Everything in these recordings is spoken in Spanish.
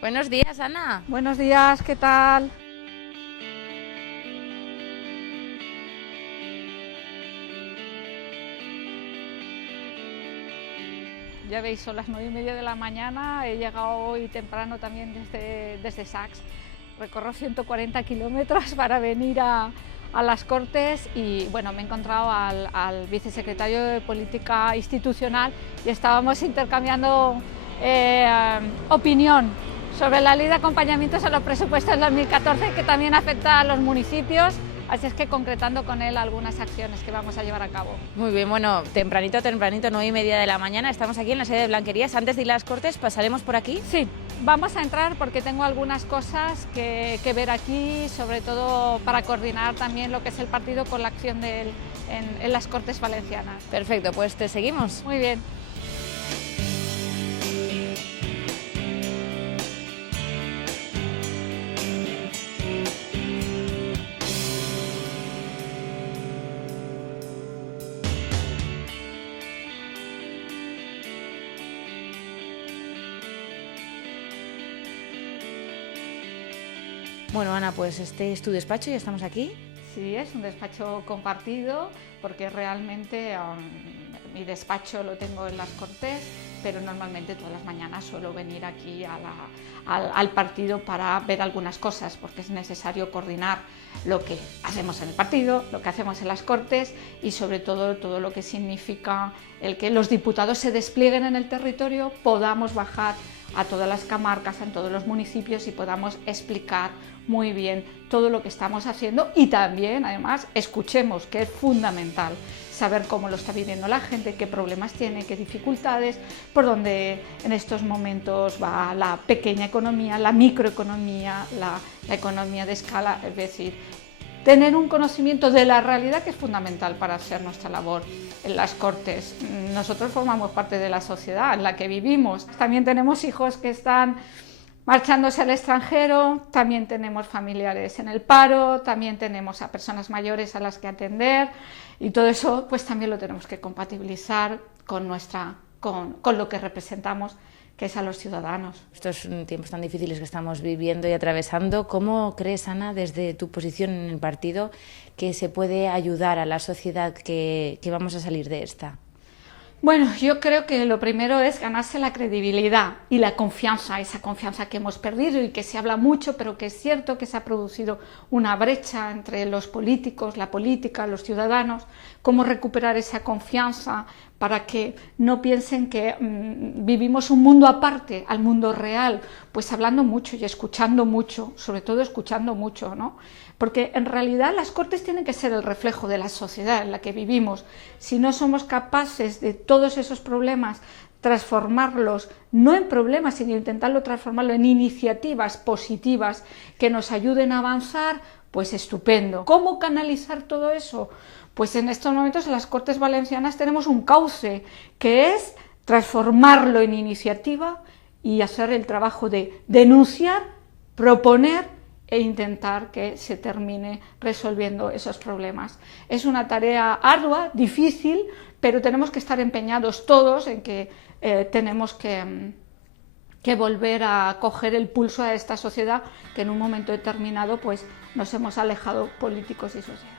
Buenos días, Ana. Buenos días, ¿qué tal? Ya veis, son las 9:30 de la mañana, he llegado hoy temprano también desde Sachs. Recorro 140 kilómetros para venir a las Cortes y bueno, me he encontrado al vicesecretario de Política Institucional y estábamos intercambiando opinión sobre la ley de acompañamientos a los presupuestos del 2014 que también afecta a los municipios. Así es que concretando con él algunas acciones que vamos a llevar a cabo. Muy bien, bueno, tempranito, 9:30 de la mañana, estamos aquí en la sede de Blanquerías. Antes de ir a las Cortes, ¿pasaremos por aquí? Sí, vamos a entrar porque tengo algunas cosas que ver aquí, sobre todo para coordinar también lo que es el partido con la acción en las Cortes Valencianas. Perfecto, pues te seguimos. Muy bien. Bueno, Ana, pues este es tu despacho, ya estamos aquí. Sí, es un despacho compartido porque realmente mi despacho lo tengo en las Cortes, pero normalmente todas las mañanas suelo venir aquí al partido para ver algunas cosas porque es necesario coordinar lo que hacemos en el partido, lo que hacemos en las Cortes y sobre todo lo que significa el que los diputados se desplieguen en el territorio, podamos bajar a todas las comarcas, en todos los municipios y podamos explicar muy bien todo lo que estamos haciendo y también, además, escuchemos, que es fundamental saber cómo lo está viviendo la gente, qué problemas tiene, qué dificultades, por dónde en estos momentos va la pequeña economía, la microeconomía, la economía de escala, es decir, tener un conocimiento de la realidad que es fundamental para hacer nuestra labor en las Cortes. Nosotros formamos parte de la sociedad en la que vivimos. También tenemos hijos que están marchándose al extranjero, también tenemos familiares en el paro, también tenemos a personas mayores a las que atender y todo eso pues también lo tenemos que compatibilizar con lo que representamos, que es a los ciudadanos. Estos tiempos tan difíciles que estamos viviendo y atravesando, ¿cómo crees, Ana, desde tu posición en el partido, que se puede ayudar a la sociedad que vamos a salir de esta? Bueno, yo creo que lo primero es ganarse la credibilidad y la confianza, esa confianza que hemos perdido y que se habla mucho, pero que es cierto que se ha producido una brecha entre los políticos, la política, los ciudadanos. Cómo recuperar esa confianza para que no piensen que vivimos un mundo aparte al mundo real, pues hablando mucho y escuchando mucho, sobre todo escuchando mucho, ¿no? Porque en realidad las Cortes tienen que ser el reflejo de la sociedad en la que vivimos. Si no somos capaces de todos esos problemas transformarlos, no en problemas, sino intentarlo transformarlo en iniciativas positivas que nos ayuden a avanzar, pues estupendo. ¿Cómo canalizar todo eso? Pues en estos momentos en las Cortes Valencianas tenemos un cauce que es transformarlo en iniciativa y hacer el trabajo de denunciar, proponer e intentar que se termine resolviendo esos problemas. Es una tarea ardua, difícil, pero tenemos que estar empeñados todos en que tenemos que volver a coger el pulso a esta sociedad que en un momento determinado pues, nos hemos alejado políticos y sociedad.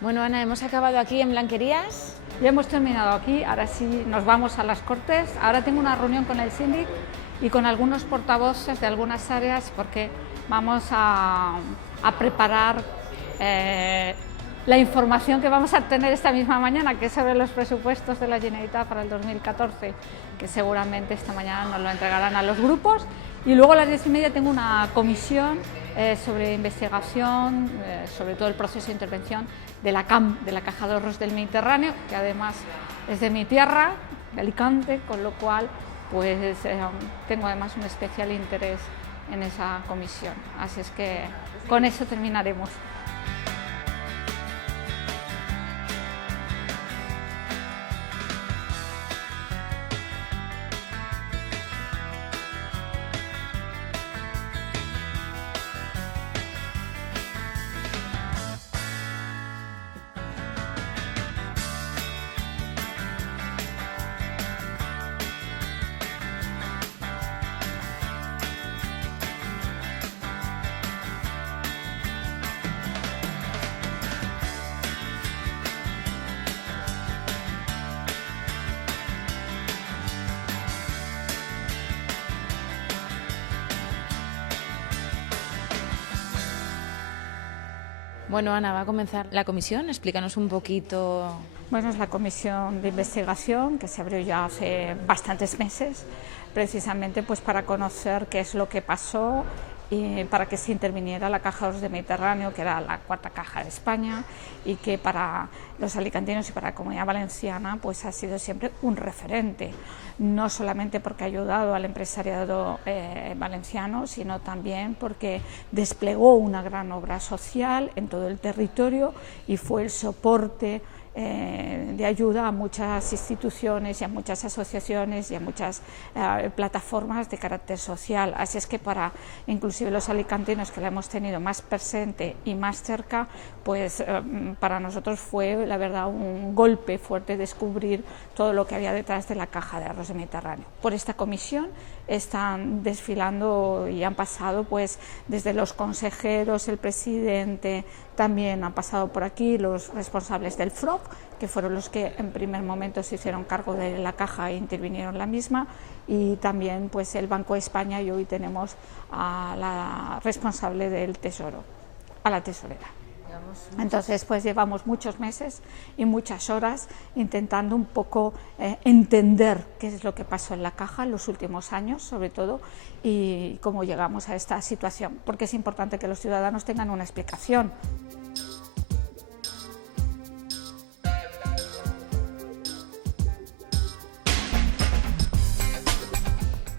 Bueno, Ana, hemos acabado aquí en Blanquerías. Ya hemos terminado aquí, ahora sí nos vamos a las Cortes. Ahora tengo una reunión con el síndic y con algunos portavoces de algunas áreas porque vamos a preparar la información que vamos a tener esta misma mañana, que es sobre los presupuestos de la Generalitat para el 2014, que seguramente esta mañana nos lo entregarán a los grupos. Y luego a las 10:30 tengo una comisión sobre investigación, sobre todo el proceso de intervención de la CAM, de la Caja de Ahorros del Mediterráneo, que además es de mi tierra, de Alicante, con lo cual pues tengo además un especial interés en esa comisión. Así es que con eso terminaremos. Bueno, Ana, va a comenzar la comisión. Explícanos un poquito. Bueno, es la comisión de investigación que se abrió ya hace bastantes meses, precisamente pues para conocer qué es lo que pasó y para que se interviniera la Caja de los del Mediterráneo, que era la cuarta caja de España, y que para los alicantinos y para la Comunidad Valenciana pues ha sido siempre un referente, no solamente porque ha ayudado al empresariado valenciano, sino también porque desplegó una gran obra social en todo el territorio y fue el soporte de ayuda a muchas instituciones y a muchas asociaciones y a muchas plataformas de carácter social. Así es que para inclusive los alicantinos, que la hemos tenido más presente y más cerca, pues para nosotros fue la verdad un golpe fuerte descubrir todo lo que había detrás de la Caja de Arroz del Mediterráneo. Por esta comisión están desfilando y han pasado pues desde los consejeros, el presidente, también han pasado por aquí los responsables del FROP, que fueron los que en primer momento se hicieron cargo de la caja e intervinieron en la misma, y también pues el Banco de España, y hoy tenemos a la responsable del Tesoro, a la tesorera. Entonces pues llevamos muchos meses y muchas horas intentando un poco entender qué es lo que pasó en la caja en los últimos años, sobre todo, y cómo llegamos a esta situación, porque es importante que los ciudadanos tengan una explicación.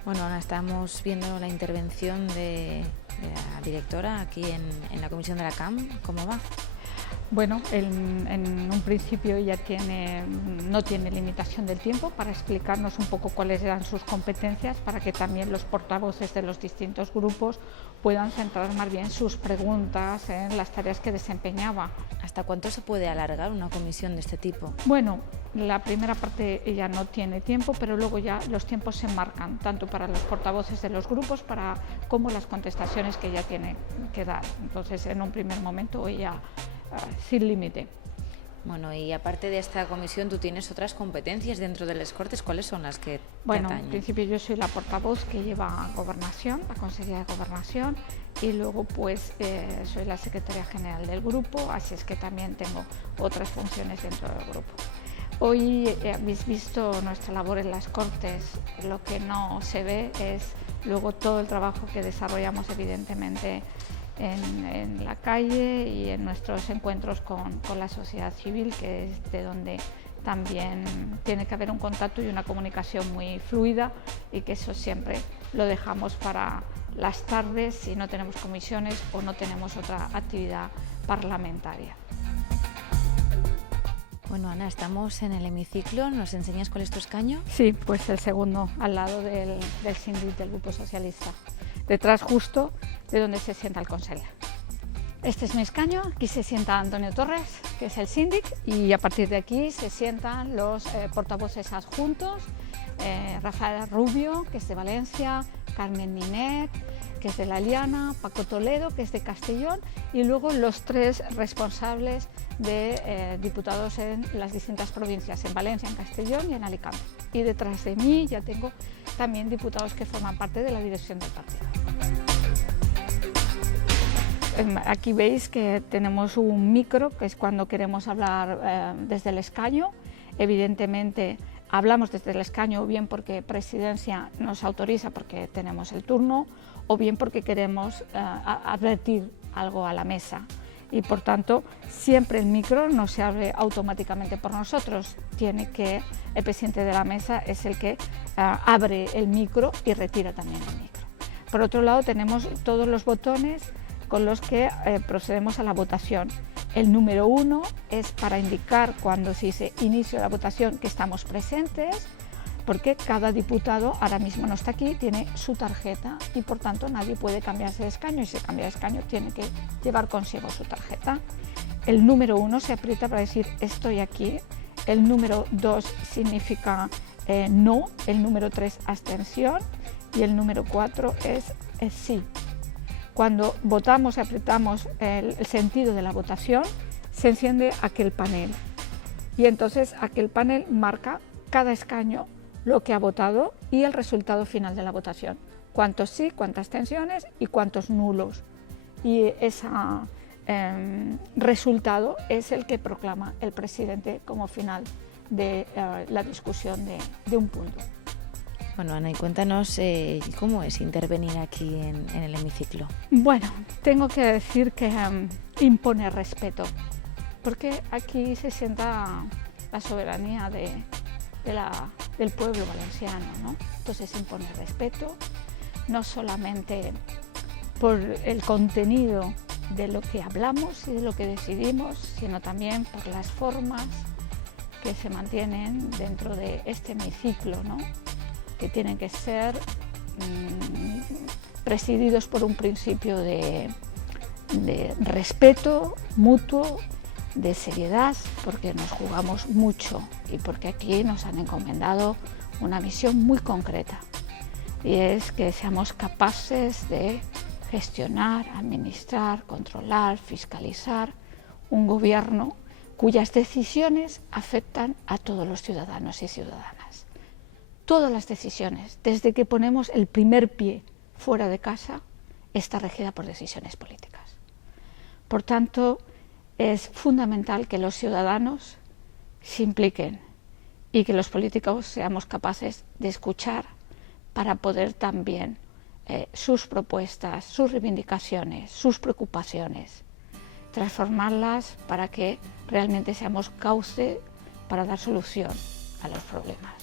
Bueno, Ana, estamos viendo la intervención de la directora aquí en la comisión de la CAM. ¿Cómo va? Bueno, en un principio ella no tiene limitación del tiempo para explicarnos un poco cuáles eran sus competencias, para que también los portavoces de los distintos grupos puedan centrar más bien sus preguntas en las tareas que desempeñaba. ¿Hasta cuánto se puede alargar una comisión de este tipo? Bueno, la primera parte ella no tiene tiempo, pero luego ya los tiempos se marcan, tanto para los portavoces de los grupos como las contestaciones que ella tiene que dar. Entonces, en un primer momento ella sin límite. Bueno, y aparte de esta comisión, ¿tú tienes otras competencias dentro de las Cortes? ¿Cuáles son las que te atañen? En principio yo soy la portavoz que lleva Gobernación, la Consejería de Gobernación, y luego pues soy la secretaria general del grupo, así es que también tengo otras funciones dentro del grupo. Hoy habéis visto nuestra labor en las Cortes. Lo que no se ve es luego todo el trabajo que desarrollamos evidentemente en la calle y en nuestros encuentros con la sociedad civil, que es de donde también tiene que haber un contacto y una comunicación muy fluida, y que eso siempre lo dejamos para las tardes si no tenemos comisiones o no tenemos otra actividad parlamentaria. Bueno, Ana, estamos en el hemiciclo. ¿Nos enseñas cuál es tu escaño? Sí, pues el segundo, al lado del síndic del Grupo Socialista, detrás justo de donde se sienta el conseller. Este es mi escaño, aquí se sienta Antonio Torres, que es el síndic, y a partir de aquí se sientan los portavoces adjuntos, Rafael Rubio, que es de Valencia, Carmen Minet, que es de La Liana, Paco Toledo, que es de Castellón, y luego los tres responsables de diputados en las distintas provincias, en Valencia, en Castellón y en Alicante. Y detrás de mí ya tengo también diputados que forman parte de la dirección del partido. Aquí veis que tenemos un micro, que es cuando queremos hablar desde el escaño. Evidentemente hablamos desde el escaño, o bien porque Presidencia nos autoriza porque tenemos el turno, o bien porque queremos advertir algo a la mesa. Y por tanto, siempre el micro no se abre automáticamente por nosotros. El presidente de la mesa es el que abre el micro y retira también el micro. Por otro lado, tenemos todos los botones con los que procedemos a la votación. El número 1 es para indicar cuando se dice inicio de la votación que estamos presentes, porque cada diputado, ahora mismo no está aquí, tiene su tarjeta y por tanto nadie puede cambiarse de escaño, y si cambia de escaño tiene que llevar consigo su tarjeta. El número 1 se aprieta para decir estoy aquí, el número 2 significa no, el número 3 abstención y el número 4 es sí. Cuando votamos y apretamos el sentido de la votación, se enciende aquel panel y entonces aquel panel marca cada escaño, lo que ha votado y el resultado final de la votación. Cuántos sí, cuántas abstenciones y cuántos nulos. Y resultado es el que proclama el presidente como final de la discusión de un punto. Bueno, Ana, y cuéntanos cómo es intervenir aquí en el hemiciclo. Bueno, tengo que decir que impone respeto, porque aquí se sienta la soberanía del pueblo valenciano, ¿no? Entonces impone respeto, no solamente por el contenido de lo que hablamos y de lo que decidimos, sino también por las formas que se mantienen dentro de este hemiciclo, ¿no? Que tienen que ser presididos por un principio de respeto mutuo, de seriedad, porque nos jugamos mucho y porque aquí nos han encomendado una misión muy concreta, y es que seamos capaces de gestionar, administrar, controlar, fiscalizar un gobierno cuyas decisiones afectan a todos los ciudadanos y ciudadanas. Todas las decisiones, desde que ponemos el primer pie fuera de casa, está regida por decisiones políticas. Por tanto, es fundamental que los ciudadanos se impliquen y que los políticos seamos capaces de escuchar para poder también sus propuestas, sus reivindicaciones, sus preocupaciones, transformarlas para que realmente seamos cauce para dar solución a los problemas.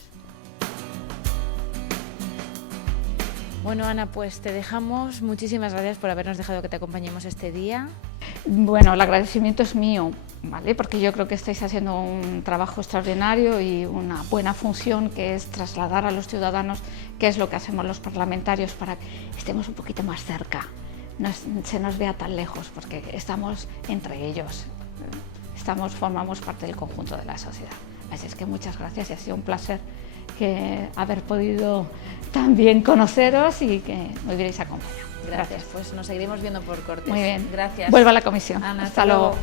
Bueno, Ana, pues te dejamos. Muchísimas gracias por habernos dejado que te acompañemos este día. Bueno, el agradecimiento es mío, ¿vale? Porque yo creo que estáis haciendo un trabajo extraordinario y una buena función, que es trasladar a los ciudadanos qué es lo que hacemos los parlamentarios para que estemos un poquito más cerca, no se nos vea tan lejos, porque estamos entre ellos, formamos parte del conjunto de la sociedad. Así es que muchas gracias y ha sido un placer haber podido también conoceros y que me hubierais acompañado. Gracias. Pues nos seguiremos viendo por Cortes. Muy bien. Gracias. Vuelvo a la comisión. Ana, hasta luego.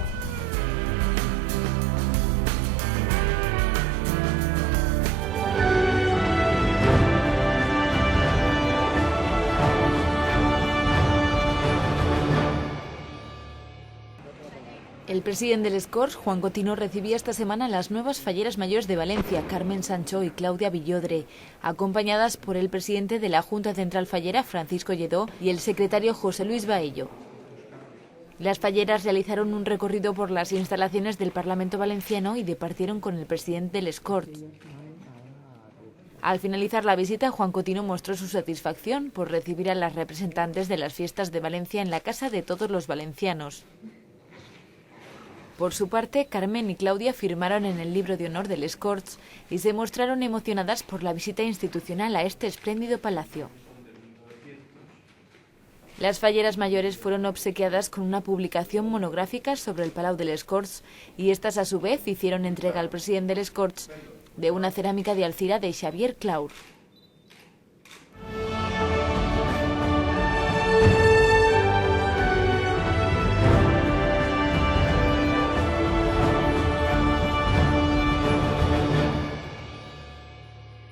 El presidente de les Corts, Juan Cotino, recibía esta semana las nuevas falleras mayores de Valencia, Carmen Sancho y Claudia Villodre, acompañadas por el presidente de la Junta Central Fallera, Francisco Lledó, y el secretario José Luis Baello. Las falleras realizaron un recorrido por las instalaciones del Parlamento valenciano y departieron con el presidente de les Corts. Al finalizar la visita, Juan Cotino mostró su satisfacción por recibir a las representantes de las fiestas de Valencia en la casa de todos los valencianos. Por su parte, Carmen y Claudia firmaron en el libro de honor de les Corts y se mostraron emocionadas por la visita institucional a este espléndido palacio. Las falleras mayores fueron obsequiadas con una publicación monográfica sobre el Palau de les Corts y estas a su vez hicieron entrega al presidente de les Corts de una cerámica de Alcira de Xavier Claur.